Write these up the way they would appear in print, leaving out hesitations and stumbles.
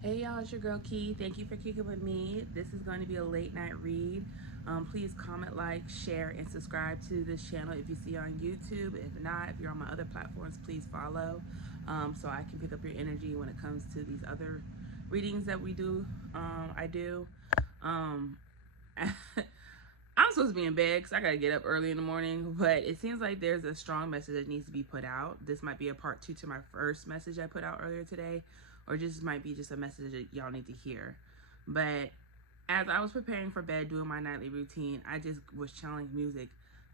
Hey y'all, it's your girl Key. Thank you for kicking with me. This is going to be a late night read. Please comment, like, share, and subscribe to this channel if you see it on YouTube. If not, if you're on my other platforms, please follow so I can pick up your energy when it comes to these other readings that we do. I do. Um, I'm supposed to be in bed because I got to get up early in the morning, but it seems like there's a strong message that needs to be put out. This might be a part 2 to my first message I put out earlier today, or just might be just a message that y'all need to hear. But as I was preparing for bed, doing my nightly routine, I just was channeling music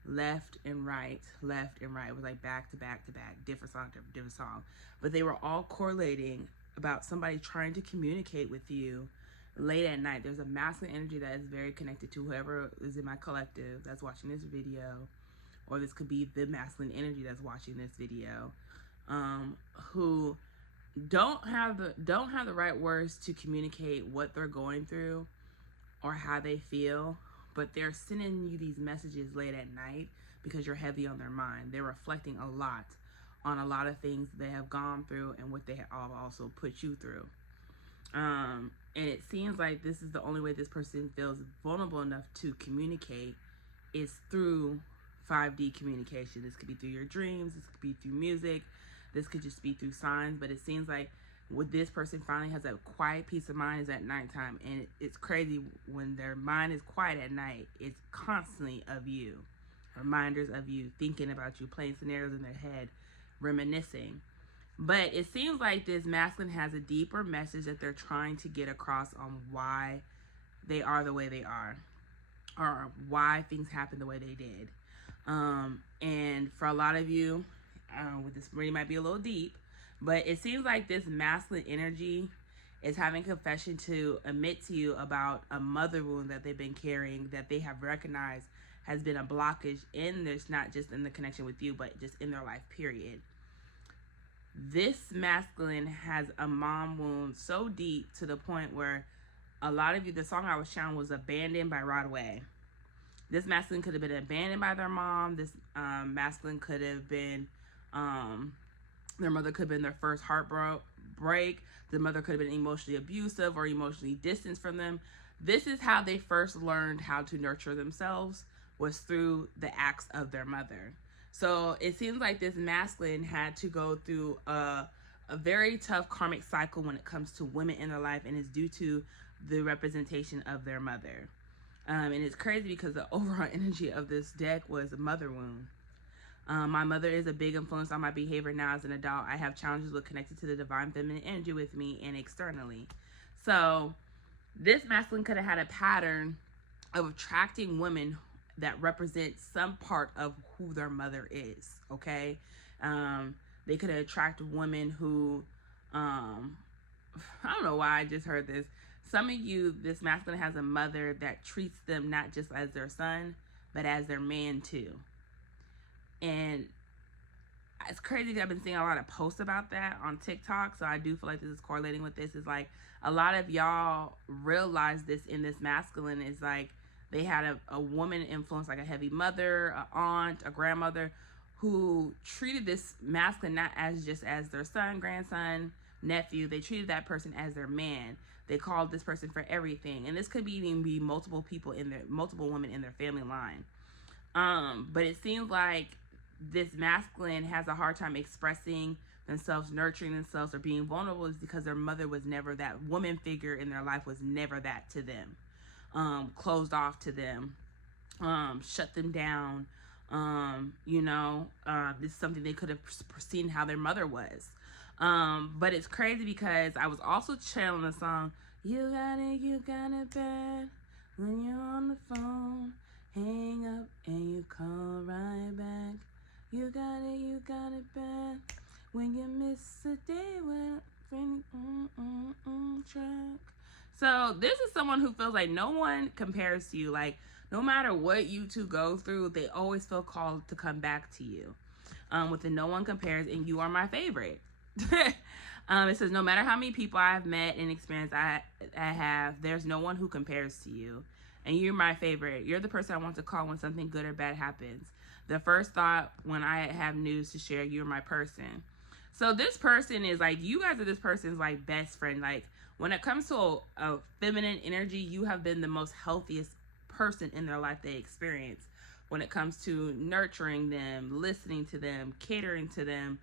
left and right, left and right. It was like back to back to back, different song, different song. But they were all correlating about somebody trying to communicate with you late at night. There's a masculine energy that is very connected to whoever is in my collective that's watching this video, or this could be the masculine energy that's watching this video, who don't have the right words to communicate what they're going through or how they feel, but they're sending you these messages late at night because you're heavy on their mind. They're reflecting a lot on a lot of things they have gone through and what they have also put you through. And it seems like this is the only way this person feels vulnerable enough to communicate is through 5D communication. This could be through your dreams, this could be through music, this could just be through signs, but it seems like what this person finally has a quiet peace of mind is at nighttime. And it's crazy, when their mind is quiet at night, it's constantly of you, reminders of you, thinking about you, playing scenarios in their head, reminiscing. But it seems like this masculine has a deeper message that they're trying to get across on why they are the way they are, or why things happen the way they did. And for a lot of you, with this reading might be a little deep, but it seems like this masculine energy is having confession to admit to you about a mother wound that they've been carrying, that they have recognized has been a blockage in this, not just in the connection with you, but just in their life, period. This masculine has a mom wound so deep to the point where a lot of you, the song I was showing was Abandoned by Rodway. This masculine could have been abandoned by their mom. This masculine could have been, their mother could have been their first heartbreak. The mother could have been emotionally abusive or emotionally distanced from them. This is how they first learned how to nurture themselves, was through the acts of their mother. So it seems like this masculine had to go through a very tough karmic cycle when it comes to women in their life, and it's due to the representation of their mother. And it's crazy because the overall energy of this deck was a mother wound. My mother is a big influence on my behavior now as an adult. I have challenges with connected to the divine feminine energy with me and externally. So this masculine could have had a pattern of attracting women that represent some part of who their mother is, okay? They could have attracted women who, I don't know why I just heard this. Some of you, this masculine has a mother that treats them not just as their son, but as their man too. And it's crazy that I've been seeing a lot of posts about that on TikTok, so I do feel like this is correlating with this. Is like a lot of y'all realize this in this masculine is like they had a woman influence, like a heavy mother, a aunt, a grandmother, who treated this masculine not as just as their son, grandson, nephew. They treated that person as their man. They called this person for everything, and this could even be multiple people in their, multiple women in their family line. But it seems like this masculine has a hard time expressing themselves, nurturing themselves, or being vulnerable, is because their mother was never that woman figure in their life, was never that to them. Closed off to them, shut them down. This is something they could have seen how their mother was. But it's crazy because I was also channeling the song, you got it bad when you're on the phone. Hang up and you call right back. You got it bad when you miss a day when track. So this is someone who feels like no one compares to you. Like no matter what you two go through, they always feel called to come back to you. With the no one compares, and you are my favorite. It says no matter how many people I've met and experienced I have, there's no one who compares to you. And you're my favorite. You're the person I want to call when something good or bad happens. The first thought when I have news to share, you're my person. So this person is like, you guys are this person's like best friend. Like when it comes to a feminine energy, you have been the most healthiest person in their life they experience when it comes to nurturing them, listening to them, catering to them,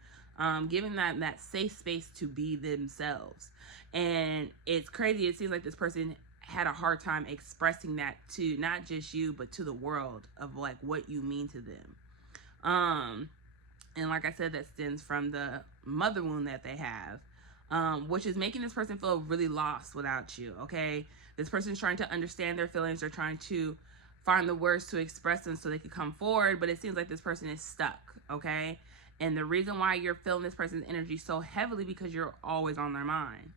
giving them that safe space to be themselves. And it's crazy. It seems like this person had a hard time expressing that to not just you, but to the world of like what you mean to them. And like I said, that stems from the mother wound that they have, which is making this person feel really lost without you, okay? This person's trying to understand their feelings. They're trying to find the words to express them so they can come forward, but it seems like this person is stuck, okay? And the reason why you're feeling this person's energy so heavily because you're always on their mind.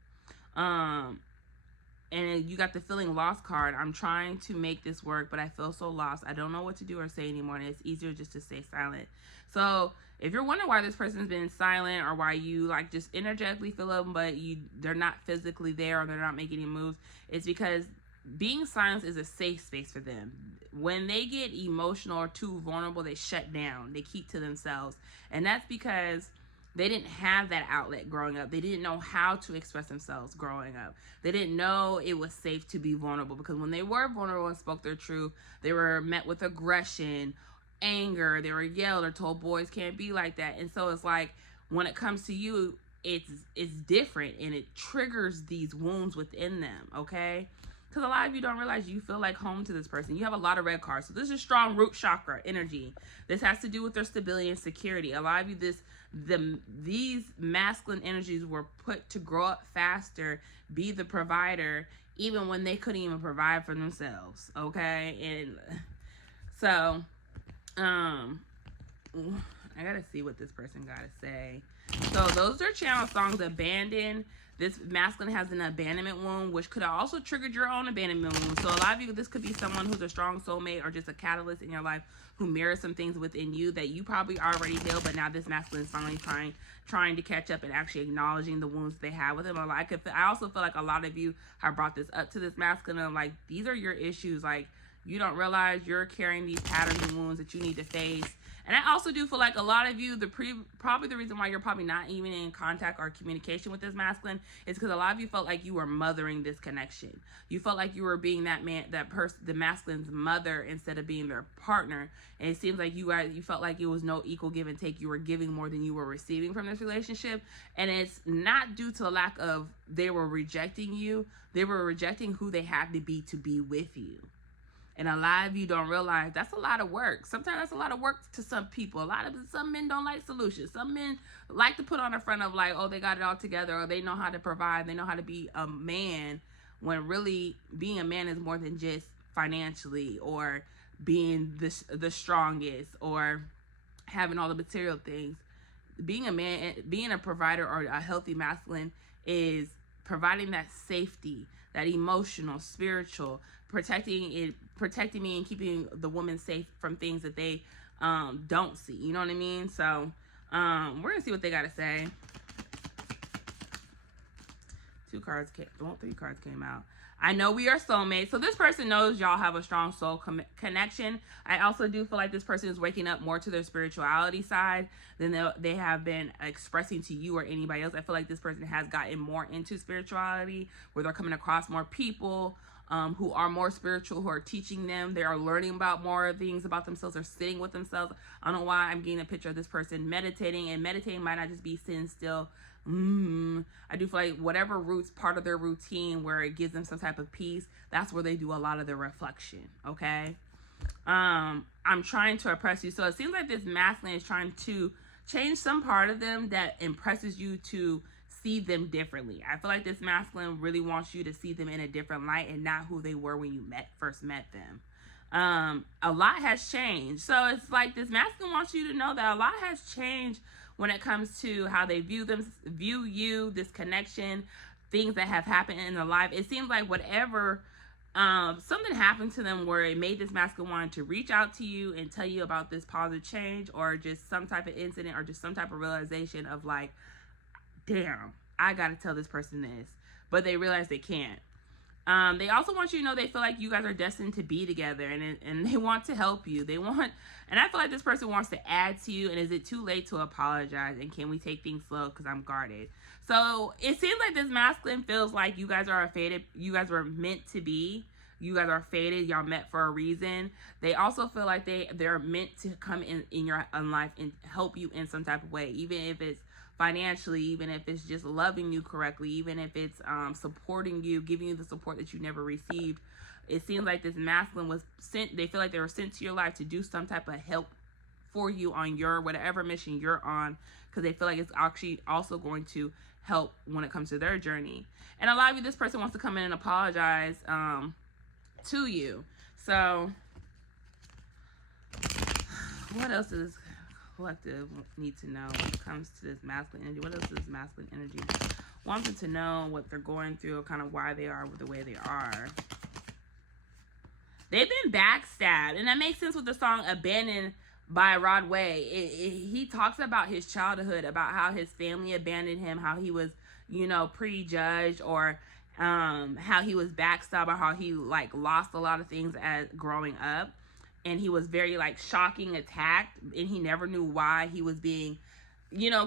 And you got the feeling lost card. I'm trying to make this work, but I feel so lost. I don't know what to do or say anymore, and it's easier just to stay silent. So if you're wondering why this person's been silent or why you like just energetically feel them, but they're not physically there or they're not making any moves, it's because being silent is a safe space for them. When they get emotional or too vulnerable, they shut down. They keep to themselves. And that's because they didn't have that outlet growing up. They didn't know how to express themselves growing up. They didn't know it was safe to be vulnerable, because when they were vulnerable and spoke their truth, they were met with aggression, anger. They were yelled or told boys can't be like that. And so it's like when it comes to you, it's different, and it triggers these wounds within them, okay? Because a lot of you don't realize you feel like home to this person. You have a lot of red cards. So this is strong root chakra energy. This has to do with their stability and security. A lot of you, these masculine energies were put to grow up faster, be the provider, even when they couldn't even provide for themselves, okay? And so, I gotta see what this person gotta say. So those are channel songs. Abandon. This masculine has an abandonment wound, which could have also triggered your own abandonment wound. So a lot of you, this could be someone who's a strong soulmate or just a catalyst in your life who mirrors some things within you that you probably already healed, but now this masculine is finally trying to catch up and actually acknowledging the wounds they have with him. I also feel like a lot of you have brought this up to this masculine. Like, these are your issues. Like, you don't realize you're carrying these patterns and wounds that you need to face. And I also do feel like a lot of you, probably the reason why you're probably not even in contact or communication with this masculine is because a lot of you felt like you were mothering this connection. You felt like you were being the masculine's mother instead of being their partner. And it seems like you felt like it was no equal give and take. You were giving more than you were receiving from this relationship. And it's not due to a lack of they were rejecting you. They were rejecting who they had to be with you. And a lot of you don't realize that's a lot of work. Sometimes that's a lot of work to some people. Some men don't like solutions. Some men like to put on the front of like, oh, they got it all together, or they know how to provide, they know how to be a man, when really being a man is more than just financially or being the strongest or having all the material things. Being a man, being a provider or a healthy masculine is providing that safety, that emotional, spiritual, protecting me and keeping the woman safe from things that they don't see. You know what I mean? So we're gonna see what they gotta say. Three cards came out. I know we are soulmates. So this person knows y'all have a strong soul connection. I also do feel like this person is waking up more to their spirituality side than they have been expressing to you or anybody else. I feel like this person has gotten more into spirituality, where they're coming across more people who are more spiritual, who are teaching them. They are learning about more things about themselves. They're sitting with themselves. I don't know why I'm getting a picture of this person meditating, and meditating might not just be sitting still. I do feel like whatever part of their routine where it gives them some type of peace, that's where they do a lot of the reflection, okay? I'm trying to impress you. So it seems like this masculine is trying to change some part of them that impresses you to see them differently. I feel like this masculine really wants you to see them in a different light and not who they were when you first met them. A lot has changed. So it's like this masculine wants you to know that a lot has changed when it comes to how they view you, this connection, things that have happened in their life. It seems like whatever, something happened to them where it made this masculine want to reach out to you and tell you about this positive change, or just some type of incident, or just some type of realization of like, damn, I gotta tell this person this, but they realize they can't. They also want you to know they feel like you guys are destined to be together, and they want to help you. And I feel like this person wants to add to you. And is it too late to apologize? And can we take things slow? Because I'm guarded. So it seems like this masculine feels like you guys are fated. You guys were meant to be. You guys are fated. Y'all met for a reason. They also feel like they're meant to come in your life and help you in some type of way, even if it's financially, even if it's just loving you correctly, even if it's supporting you, giving you the support that you never received. It seems like this masculine was sent. They feel like they were sent to your life to do some type of help for you on your whatever mission you're on, because they feel like it's actually also going to help when it comes to their journey. And a lot of you, this person wants to come in and apologize to you. So what else does this collective need to know when it comes to this masculine energy? What else does this masculine energy want them to know, what they're going through, kind of why they are the way they are? They've been backstabbed, and that makes sense with the song Abandoned by Rod Way. He talks about his childhood, about how his family abandoned him, how he was, prejudged, or how he was backstabbed, or how he lost a lot of things as growing up, and he was very shocking attacked, and he never knew why he was being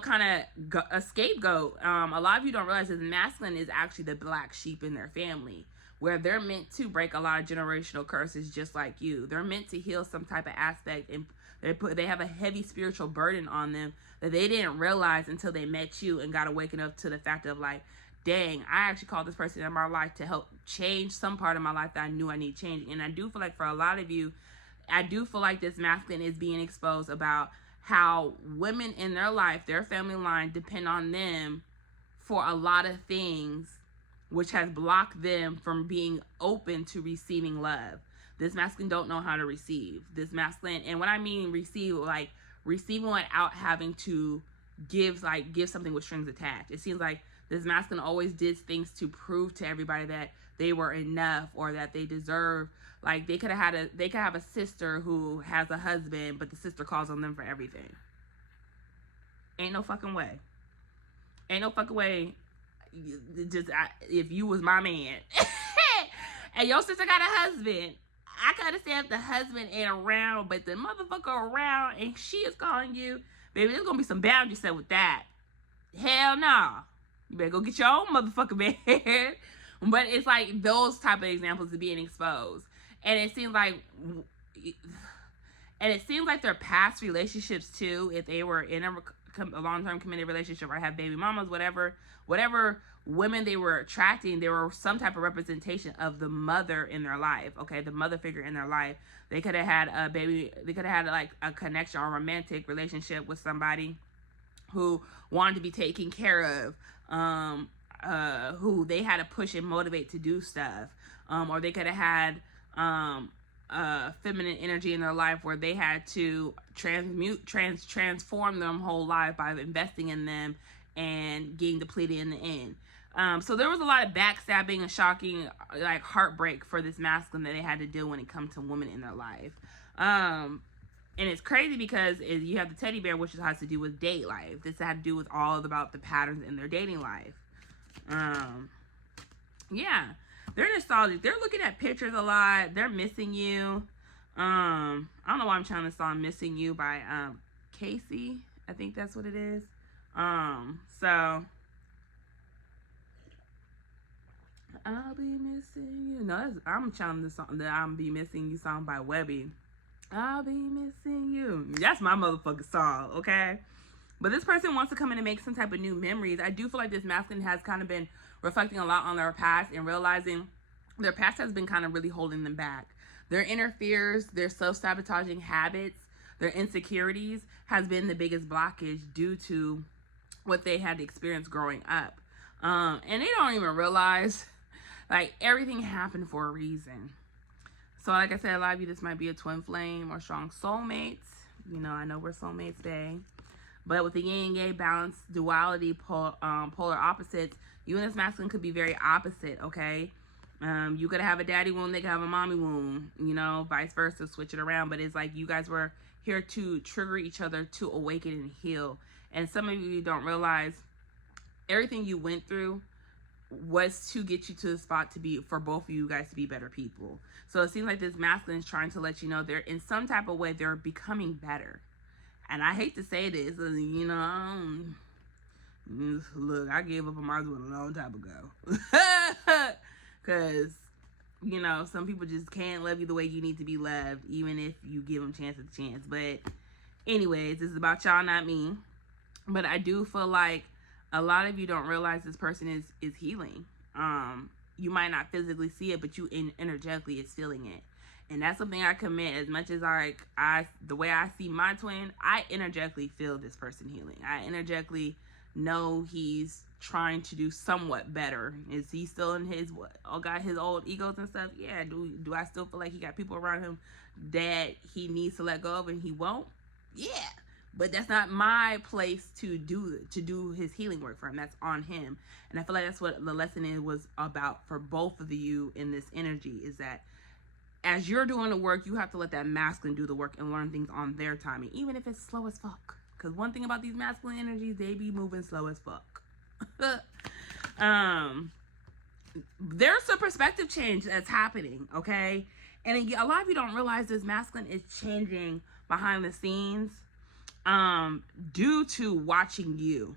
kind of a scapegoat. A lot of you don't realize that the masculine is actually the black sheep in their family, where they're meant to break a lot of generational curses just like you. They're meant to heal some type of aspect, and they have a heavy spiritual burden on them that they didn't realize until they met you and got awakened up to the fact of dang, I actually called this person in my life to help change some part of my life that I knew I need changing. And I do feel like for a lot of you, I do feel like this masculine is being exposed about how women in their life, their family line, depend on them for a lot of things, which has blocked them from being open to receiving love. This masculine don't know how to receive. This masculine, and when I mean receive, receiving without having to give something with strings attached. It seems like this masculine always did things to prove to everybody that they were enough, or that they deserve. They could have a sister who has a husband, but the sister calls on them for everything. Ain't no fucking way. Ain't no fucking way. If you was my man and your sister got a husband, I can understand if the husband ain't around, but the motherfucker around and she is calling you, baby, there's gonna be some boundaries set with that. Hell no. You better go get your own motherfucking man. But it's those type of examples of being exposed. And it seems like their past relationships too, if they were in a long-term committed relationship or have baby mamas, whatever women they were attracting, there were some type of representation of the mother in their life. Okay, the mother figure in their life. They could have had a baby. They could have had a connection or a romantic relationship with somebody who wanted to be taken care of, who they had to push and motivate to do stuff, or they could have had feminine energy in their life where they had to transform their whole life by investing in them and getting depleted in the end. So there was a lot of backstabbing and shocking, heartbreak for this masculine that they had to deal when it comes to women in their life. And it's crazy because you have the teddy bear, which has to do with date life. This had to do with all about the patterns in their dating life. Yeah, they're nostalgic. They're looking at pictures a lot. They're missing you. I don't know why I'm trying this song "Missing You" by Casey. I think that's what it is. So I'll be missing you. No, I'm channeling the song, the "I'll Be Missing You" song by Webby. I'll be missing you. That's my motherfucking song, okay? But this person wants to come in and make some type of new memories. I do feel like this masculine has kind of been reflecting a lot on their past and realizing their past has been kind of really holding them back. Their inner fears, their self-sabotaging habits, their insecurities has been the biggest blockage due to what they had to experience growing up. And they don't even realize, everything happened for a reason. So like I said, a lot of you, this might be a twin flame or strong soulmates. I know we're soulmates today. But with the yin and yang balance, duality, polar opposites, you and this masculine could be very opposite, okay? You could have a daddy wound, they could have a mommy wound, vice versa, switch it around. But it's you guys were here to trigger each other to awaken and heal. And some of you don't realize everything you went through was to get you to the spot to be, for both of you guys to be better people. So it seems like this masculine is trying to let you know they're in some type of way they're becoming better. And I hate to say this, you know, look, I gave up on Mars a long time ago. Because, you know, some people just can't love you the way you need to be loved, even if you give them chance after chance. But anyways, this is about y'all, not me. But I do feel like a lot of you don't realize this person is healing. You might not physically see it, but you energetically is feeling it. And that's something I commit. As much as the way I see my twin, I energetically feel this person healing. I energetically know he's trying to do somewhat better. Is he still in his got his old egos and stuff? Yeah. Do I still feel like he got people around him that he needs to let go of and he won't? Yeah. But that's not my place to do his healing work for him. That's on him. And I feel like that's what the lesson was about for both of you in this energy, is that as you're doing the work, you have to let that masculine do the work and learn things on their timing, even if it's slow as fuck. Because one thing about these masculine energies, they be moving slow as fuck. There's a perspective change that's happening, okay? And a lot of you don't realize this masculine is changing behind the scenes due to watching you.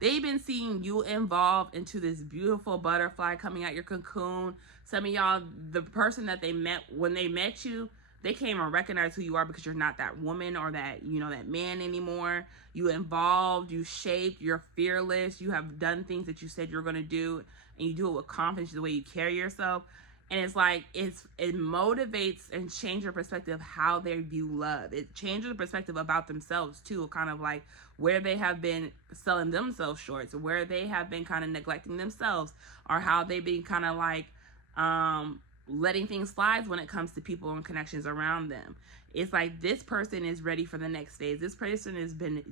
They've been seeing you evolve into this beautiful butterfly coming out your cocoon. Some of y'all, the person that they met, when they met you, they can't even recognize who you are because you're not that woman or that, you know, that man anymore. You evolved, you shaped, you're fearless. You have done things that you said you're going to do, and you do it with confidence, the way you carry yourself. And it's like, it motivates and changes your perspective of how they view love. It changes the perspective about themselves too, kind of like where they have been selling themselves short, so where they have been kind of neglecting themselves, or how they've been kind of like letting things slide when it comes to people and connections around them. It's like this person is ready for the next phase. This person has been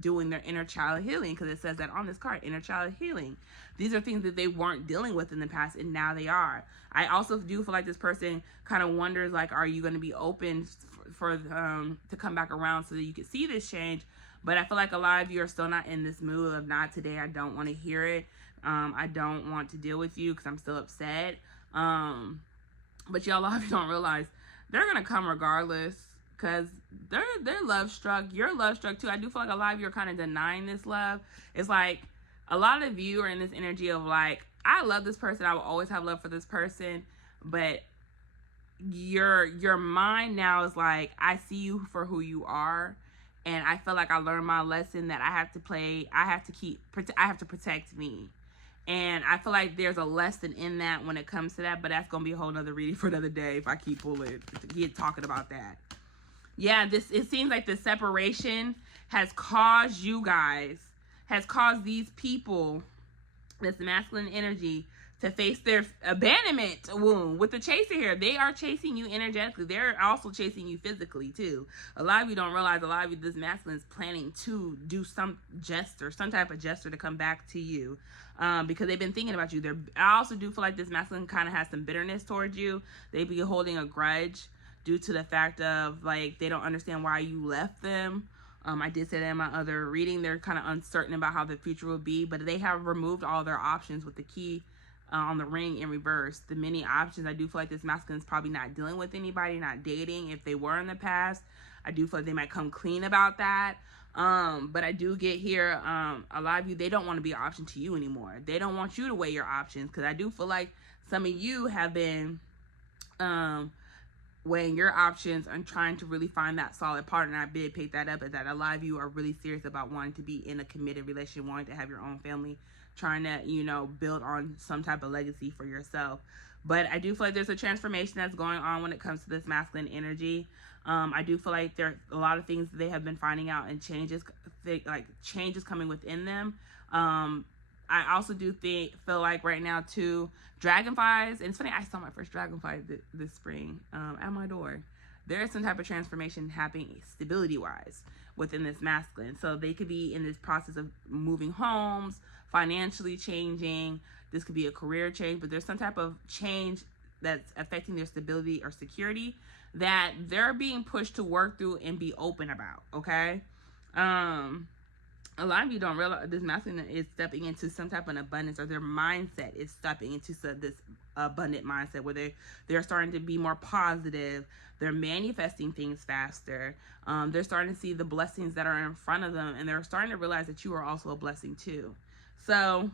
doing their inner child healing, because it says that on this card, inner child healing. These are things that they weren't dealing with in the past, and now they are. I also do feel like this person kind of wonders, like, are you going to be open for to come back around so that you can see this change? But I feel like a lot of you are still not in this mood of, not today, I don't want to hear it. I don't want to deal with you because I'm still upset. But y'all, a lot of you don't realize they're going to come regardless, because they're love struck. You're love struck too. I do feel like a lot of you are kind of denying this love. It's like a lot of you are in this energy of like, I love this person, I will always have love for this person, but your mind now is like, I see you for who you are, and I feel like I learned my lesson that I have to protect me. And I feel like there's a lesson in that when it comes to that, but that's going to be a whole nother reading for another day if I keep talking about that. Yeah, it seems like the separation has caused these people, this masculine energy, to face their abandonment wound with the chaser here. They are chasing you energetically. They're also chasing you physically too. A lot of you don't realize, a lot of you, this masculine is planning to do some type of gesture to come back to you, because they've been thinking about you. I also do feel like this masculine kind of has some bitterness towards you. They be holding a grudge due to the fact of, like, they don't understand why you left them. I did say that in my other reading. They're kind of uncertain about how the future will be, but they have removed all their options with the key on the ring in reverse. The many options. I do feel like this masculine is probably not dealing with anybody, not dating. If they were in the past, I do feel like they might come clean about that. But I do get here, a lot of you, they don't want to be an option to you anymore. They don't want you to weigh your options, because I do feel like some of you have been weighing your options and trying to really find that solid partner. And I did pick that up, is that a lot of you are really serious about wanting to be in a committed relationship, wanting to have your own family, trying to, you know, build on some type of legacy for yourself. But I do feel like there's a transformation that's going on when it comes to this masculine energy. I do feel like there are a lot of things that they have been finding out, and changes coming within them. I also do feel like right now too, dragonflies, and it's funny, I saw my first dragonfly this spring at my door. There is some type of transformation happening stability wise within this masculine. So they could be in this process of moving homes, financially changing. This could be a career change, but there's some type of change that's affecting their stability or security that they're being pushed to work through and be open about. Okay. a lot of you don't realize this masculine is stepping into some type of abundance, or their mindset is stepping into this abundant mindset where they're starting to be more positive. They're manifesting things faster. They're starting to see the blessings that are in front of them, and they're starting to realize that you are also a blessing too. So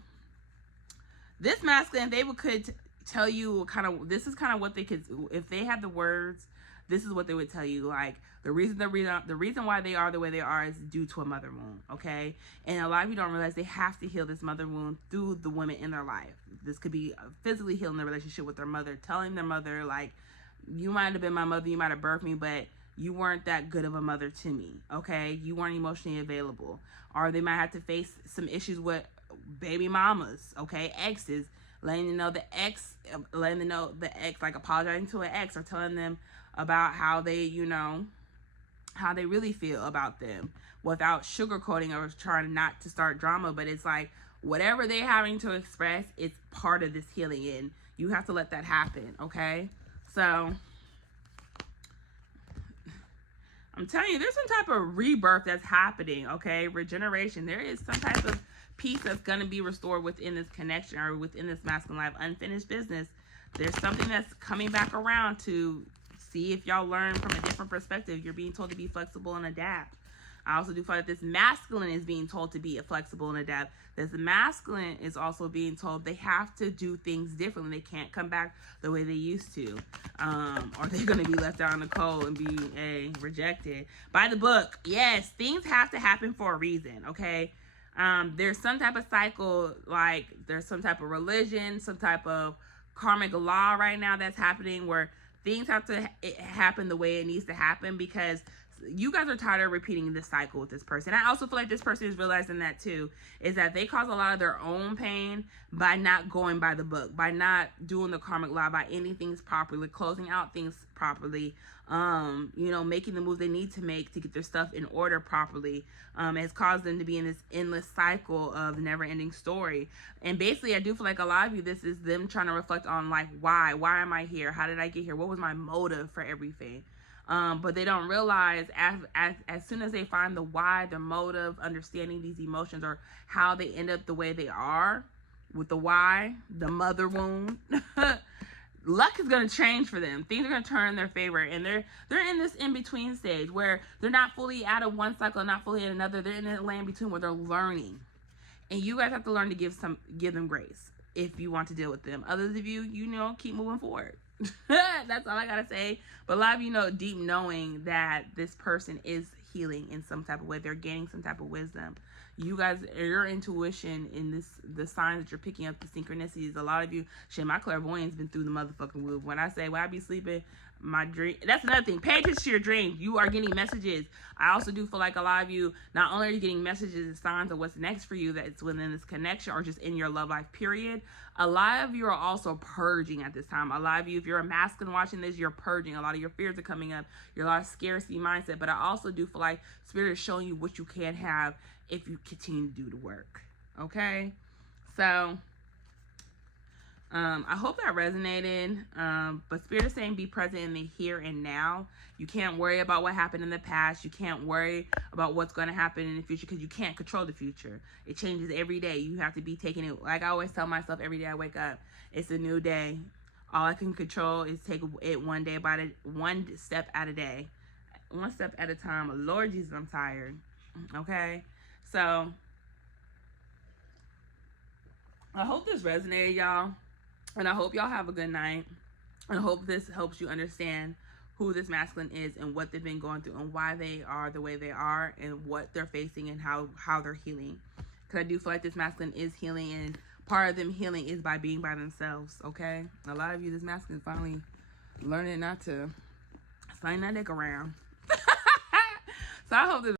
this masculine, they could tell you kind of, this is kind of what they could, if they had the words, this is what they would tell you. Like, the reason why they are the way they are is due to a mother wound, okay? And a lot of you don't realize they have to heal this mother wound through the women in their life. This could be physically healing their relationship with their mother, telling their mother, like, you might have been my mother, you might have birthed me, but you weren't that good of a mother to me, okay? You weren't emotionally available. Or they might have to face some issues with baby mamas, okay? Exes, letting them know the ex, like apologizing to an ex, or telling them about how they, how they really feel about them, without sugarcoating or trying not to start drama. But it's like, whatever they're having to express, it's part of this healing, and you have to let that happen, okay? So I'm telling you, there's some type of rebirth that's happening, okay? Regeneration. There is some type of peace that's going to be restored within this connection, or within this masculine life. Unfinished business. There's something that's coming back around to see if y'all learn from a different perspective. You're being told to be flexible and adapt. I also do feel like this masculine is being told to be flexible and adapt. This masculine is also being told they have to do things differently. They can't come back the way they used to, or they're going to be left out in the cold and be rejected. By the book, yes, things have to happen for a reason, okay? There's some type of cycle, like there's some type of religion, some type of karmic law right now that's happening, where things have to happen the way it needs to happen, because you guys are tired of repeating this cycle with this person. I also feel like this person is realizing that too, is that they cause a lot of their own pain by not going by the book, by not doing the karmic law, by ending things properly, closing out things properly, making the moves they need to make to get their stuff in order properly. Has caused them to be in this endless cycle of never-ending story. And basically, I do feel like a lot of you, this is them trying to reflect on, like, why am I here? How did I get here? What was my motive for everything? But they don't realize as soon as they find the why, the motive, understanding these emotions, or how they end up the way they are with the why, the mother wound, luck is going to change for them. Things are going to turn in their favor, and they're in this in-between stage where they're not fully out of one cycle, not fully in another. They're in a land between where they're learning, and you guys have to learn to give them grace if you want to deal with them. Others of you, keep moving forward. That's all I gotta say. But a lot of you deep knowing that this person is healing in some type of way. They're gaining some type of wisdom. You guys, your intuition in the signs that you're picking up, the synchronicities. A lot of you, my clairvoyance been through the motherfucking roof. When I be sleeping, my dream, that's another thing. Pay attention to your dreams. You are getting messages. I also do feel like a lot of you, not only are you getting messages and signs of what's next for you, that's within this connection, or just in your love life period. A lot of you are also purging at this time. A lot of you, if you're a masculine watching this, you're purging. A lot of your fears are coming up. You're a lot of scarcity mindset. But I also do feel like Spirit is showing you what you can have if you continue to do the work. Okay? So I hope that resonated. But Spirit is saying be present in the here and now. You can't worry about what happened in the past. You can't worry about what's going to happen in the future, because you can't control the future. It changes every day. You have to be taking it. Like I always tell myself every day I wake up, it's a new day. All I can control is take it one step at a day. One step at a time. Lord Jesus, I'm tired. Okay? So I hope this resonated, y'all. And I hope y'all have a good night. And I hope this helps you understand who this masculine is, and what they've been going through, and why they are the way they are, and what they're facing, and how they're healing. Because I do feel like this masculine is healing, and part of them healing is by being by themselves, okay? A lot of you, this masculine is finally learning not to sling that dick around. So I hope this